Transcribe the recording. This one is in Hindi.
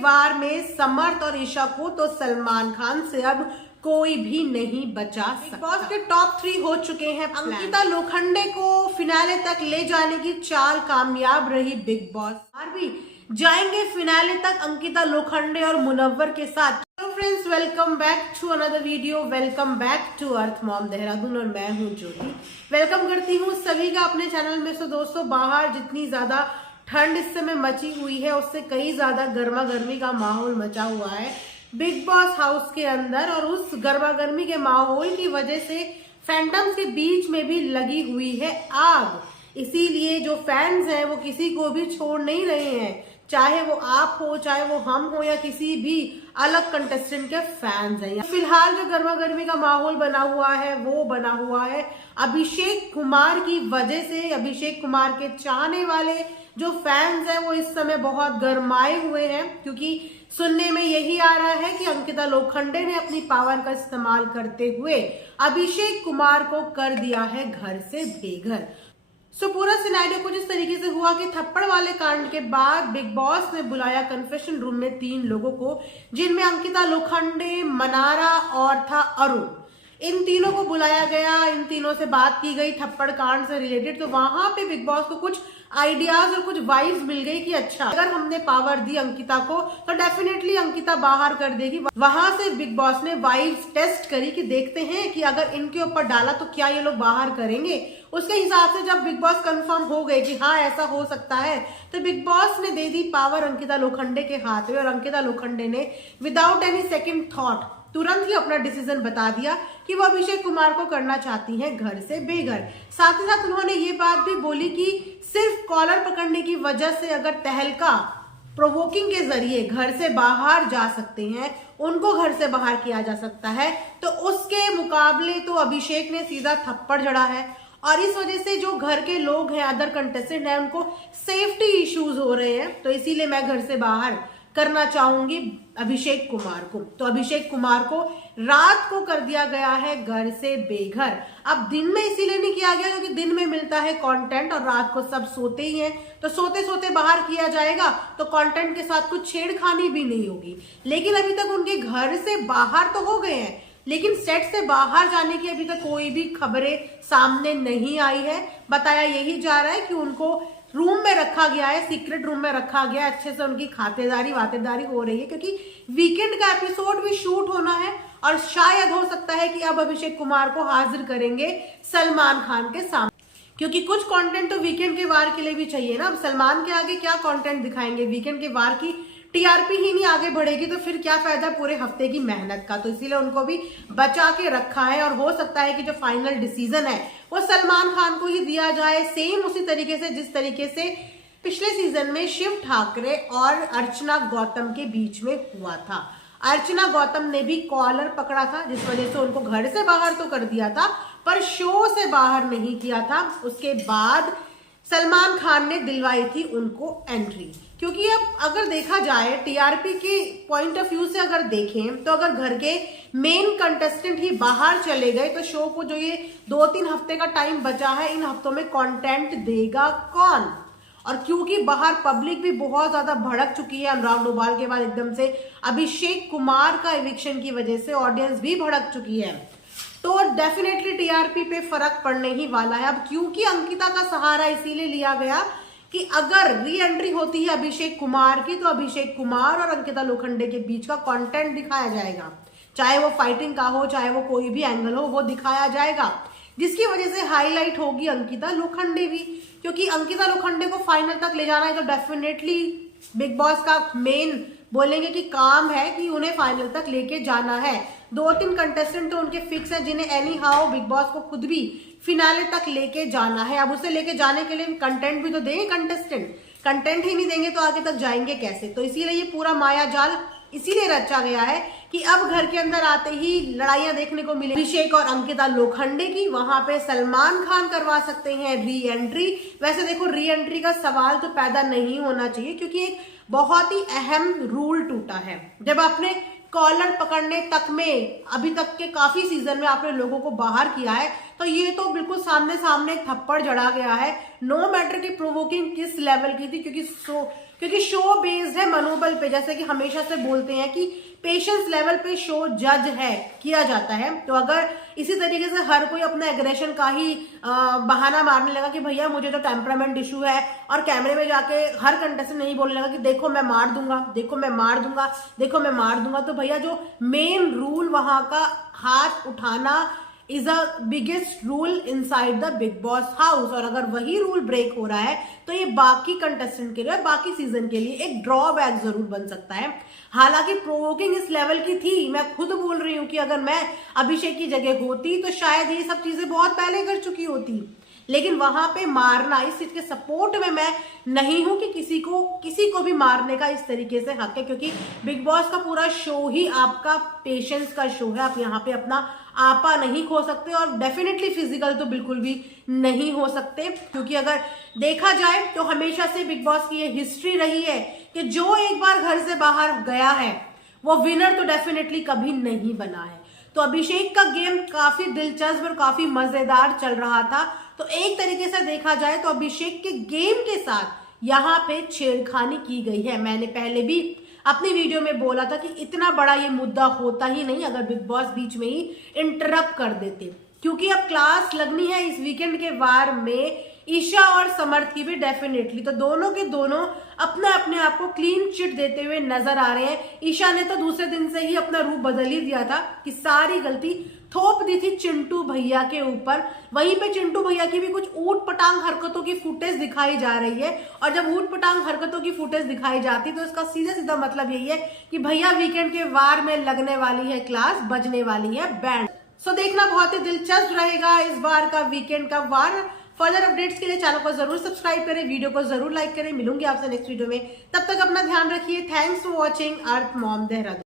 वार में समर्थ और ईशा को तो सलमान खान से अब कोई भी नहीं बचा सकता। बिग बॉस के टॉप 3 हो चुके हैं। अंकिता लोखंडे को फिनाले तक ले जाने की चाल कामयाब रही बिग बॉस। और भी जाएंगे फिनाले तक अंकिता लोखंडे और मुनव्वर के साथ। तो friends, welcome back to another video, welcome back to earth mom Dehradun और मैं हूं ज्योति। वेलकम करती हूं सभी का अपने चैनल में। दोस्तों, बाहर जितनी ज्यादा ठंड इस समय मची हुई है उससे कई ज्यादा गर्मा गर्मी का माहौल मचा हुआ है बिग बॉस हाउस के अंदर, और उस गर्मा गर्मी के माहौल की वजह से फैंटम्स के बीच में भी लगी हुई है आग। इसीलिए जो फैंस हैं वो किसी को भी छोड़ नहीं रहे हैं, चाहे वो आप हो, चाहे वो हम हो, या किसी भी अलग कंटेस्टेंट के फैंस हैं। फिलहाल जो गर्मा गर्मी का माहौल बना हुआ है वो बना हुआ है अभिषेक कुमार की वजह से। अभिषेक कुमार के चाहने वाले जो फैंस हैं वो इस समय बहुत गरमाए हुए हैं, क्योंकि सुनने में यही आ रहा है कि अंकिता लोखंडे ने अपनी पावर का इस्तेमाल करते हुए अभिषेक कुमार को कर दिया है घर से बेघर। पूरा सिनेरियो कुछ इस तरीके से हुआ कि थप्पड़ वाले कांड के बाद बिग बॉस ने बुलाया कन्फेशन रूम में 3 लोगों को, जिनमें अंकिता लोखंडे, मनारा और था अरुण। इन तीनों को बुलाया गया, इन तीनों से बात की गई थप्पड़ कांड से रिलेटेड। तो वहां पे बिग बॉस को कुछ आइडियाज और कुछ वाइब्स मिल गई कि अच्छा, अगर हमने पावर दी अंकिता को तो डेफिनेटली अंकिता बाहर कर देगी। वहां से बिग बॉस ने वाइब्स टेस्ट करी कि देखते हैं कि अगर इनके ऊपर डाला तो क्या ये लोग बाहर करेंगे। उसके हिसाब से जब बिग बॉस कंफर्म हो गए कि हाँ ऐसा हो सकता है, तो बिग बॉस ने दे दी पावर अंकिता लोखंडे के हाथ में, और अंकिता लोखंडे ने विदाउट एनी सेकेंड थॉट तुरंत ही अपना डिसीजन बता दिया कि वो अभिषेक कुमार को करना चाहती हैं घर से बेघर। साथ ही साथ उन्होंने ये बात भी बोली कि सिर्फ कॉलर पकड़ने की वजह से अगर तहलका प्रोवोकिंग के जरिए घर से बाहर जा सकते हैं, उनको घर से बाहर किया जा सकता है, तो उसके मुकाबले तो अभिषेक ने सीधा थप्पड़ जड़ा है। और इस वजह से जो घर के लोग हैं, अदर कंटेस्टेंट हैं, उनको सेफ्टी इश्यूज हो रहे हैं। तो इसीलिए मैं घर से बाहर करना चाहूंगी अभिषेक कुमार को। तो अभिषेक कुमार को रात को कर दिया गया है घर से बेघर। अब दिन में इसीलिए नहीं किया गया क्योंकि दिन में मिलता है कंटेंट और रात को सब सोते ही हैं, तो सोते सोते बाहर किया जाएगा तो कंटेंट के साथ कुछ छेड़खानी भी नहीं होगी। लेकिन अभी तक उनके घर से बाहर तो हो गए हैं, लेकिन सेट से बाहर जाने की अभी तक कोई भी खबरें सामने नहीं आई है। बताया यही जा रहा है कि उनको रूम में रखा गया है, सीक्रेट रूम में रखा गया है, अच्छे से उनकी खातेदारी वातेदारी हो रही है, क्योंकि वीकेंड का एपिसोड भी शूट होना है और शायद हो सकता है कि अब अभिषेक कुमार को हाजिर करेंगे सलमान खान के सामने, क्योंकि कुछ कंटेंट तो वीकेंड के वार के लिए भी चाहिए ना। अब सलमान के आगे क्या कंटेंट दिखाएंगे, वीकेंड के वार की टीआरपी ही नहीं आगे बढ़ेगी तो फिर क्या फायदा पूरे हफ्ते की मेहनत का। तो इसीलिए उनको भी बचा के रखा है, और हो सकता है कि जो फाइनल डिसीजन है वो सलमान खान को ही दिया जाए, सेम उसी तरीके से जिस तरीके से पिछले सीजन में शिव ठाकरे और अर्चना गौतम के बीच में हुआ था। अर्चना गौतम ने भी कॉलर पकड़ा था, जिस वजह से उनको घर से बाहर तो कर दिया था पर शो से बाहर नहीं किया था। उसके बाद सलमान खान ने दिलवाई थी उनको एंट्री, क्योंकि अब अगर देखा जाए टीआरपी के पॉइंट ऑफ व्यू से अगर देखें तो अगर घर के मेन कंटेस्टेंट ही बाहर चले गए तो शो को जो ये 2-3 हफ्ते का टाइम बचा है, इन हफ्तों में कंटेंट देगा कौन। और क्योंकि बाहर पब्लिक भी बहुत ज्यादा भड़क चुकी है, अनुराग डोभाल के बाद एकदम से अभिषेक कुमार का इविक्शन की वजह से ऑडियंस भी भड़क चुकी है, तो डेफिनेटली टीआरपी पे फर्क पड़ने ही वाला है। अब क्योंकि अंकिता का सहारा इसीलिए लिया गया कि अगर री एंट्री होती है अभिषेक कुमार की, तो अभिषेक कुमार और अंकिता लोखंडे के बीच का कंटेंट दिखाया जाएगा, चाहे वो फाइटिंग का हो, चाहे वो कोई भी एंगल हो, वो दिखाया जाएगा, जिसकी वजह से हाईलाइट होगी अंकिता लोखंडे भी। क्योंकि अंकिता लोखंडे को फाइनल तक ले जाना है तो डेफिनेटली बिग बॉस का मेन बोलेंगे कि काम है कि उन्हें फाइनल तक लेके जाना है। 2-3 कंटेस्टेंट तो उनके फिक्स है जिन्हें एनी हाउ बिग बॉस को खुद भी फिनाले तक लेके जाना है। अब उसे लेके जाने के लिए कंटेंट भी तो देंगे कंटेस्टेंट, कंटेंट ही नहीं देंगे तो आगे तक जाएंगे कैसे। तो इसीलिए ये पूरा माया जाल इसीलिए रचा गया है कि अब घर के अंदर आते ही लड़ाइयां देखने को मिले अभिषेक और अंकिता लोखंडे की। वहां पे सलमान खान करवा सकते हैं री एंट्री। वैसे देखो, री एंट्री का सवाल तो पैदा नहीं होना चाहिए, क्योंकि एक बहुत ही अहम रूल टूटा है। जब आपने कॉलर पकड़ने तक में अभी तक के काफी सीजन में आपने लोगों को बाहर किया है, तो ये तो बिल्कुल सामने सामने थप्पड़ जड़ा गया है। नो मैटर की प्रोवोकिंग किस लेवल की थी, क्योंकि क्योंकि शो बेस्ड है मनोबल पे, जैसे कि हमेशा से बोलते हैं कि पेशेंस लेवल पे शो जज है, किया जाता है। तो अगर इसी तरीके से हर कोई अपना एग्रेशन का ही बहाना मारने लगा कि भैया मुझे तो टेम्परामेंट इशू है, और कैमरे में जाके हर कंटेस्टेंट नहीं बोलने लगा कि देखो मैं मार दूंगा, देखो मैं मार दूंगा, देखो मैं मार दूंगा, तो भैया जो मेन रूल वहां का हाथ उठाना is a biggest rule inside the big boss house, और अगर वही रूल ब्रेक हो रहा है तो ये बाकी कंटेस्टेंट के लिए, बाकी सीजन के लिए एक ड्रॉबैक जरूर बन सकता है। हालांकि प्रोवोकिंग इस लेवल की थी, मैं खुद बोल रही हूं कि अगर मैं अभिषेक की जगह होती तो शायद ये सब चीजें बहुत पहले कर चुकी होती, लेकिन वहां पे मारना, इस चीज के सपोर्ट में मैं नहीं हूं कि किसी को भी मारने का इस तरीके से हक है, क्योंकि बिग बॉस का पूरा शो ही आपका पेशेंस का शो है। आप यहाँ पे अपना आपा नहीं खो सकते, और डेफिनेटली फिजिकल तो बिल्कुल भी नहीं हो सकते, क्योंकि अगर देखा जाए तो हमेशा से बिग बॉस की ये हिस्ट्री रही है कि जो एक बार घर से बाहर गया है वो विनर तो डेफिनेटली कभी नहीं बना है। तो अभिषेक का गेम काफी दिलचस्प और काफी मजेदार चल रहा था। तो एक तरीके से देखा जाए तो अभिषेक के गेम के साथ यहाँ पे छेड़खानी की गई है। मैंने पहले भी अपनी वीडियो में बोला था कि इतना बड़ा ये मुद्दा होता ही नहीं अगर बिग बॉस बीच में ही इंटरप्ट कर देते, क्योंकि अब क्लास लगनी है इस वीकेंड के वार में ईशा और समर्थ की भी डेफिनेटली। तो दोनों के दोनों अपने आप को क्लीन चिट देते हुए नजर आ रहे हैं। ईशा ने तो दूसरे दिन से ही अपना रूप बदल ही दिया था कि सारी गलती थोप दी थी चिंटू भैया के ऊपर। वहीं पे चिंटू भैया की भी कुछ ऊट पटांग हरकतों की फुटेज दिखाई जा रही है, और जब ऊट पटांग हरकतों की फुटेज दिखाई जाती तो इसका सीधा सीधा मतलब यही है कि भैया वीकेंड के वार में लगने वाली है क्लास, बजने वाली है बैंड। सो देखना बहुत ही दिलचस्प रहेगा इस बार का वीकेंड का वार। फर्दर अपडेट्स के लिए चैनल को जरूर सब्सक्राइब करें, वीडियो को जरूर लाइक करें। मिलूंगी आपसे नेक्स्ट वीडियो में, तब तक अपना ध्यान रखिए। Thanks for watching earth mom Dehradun.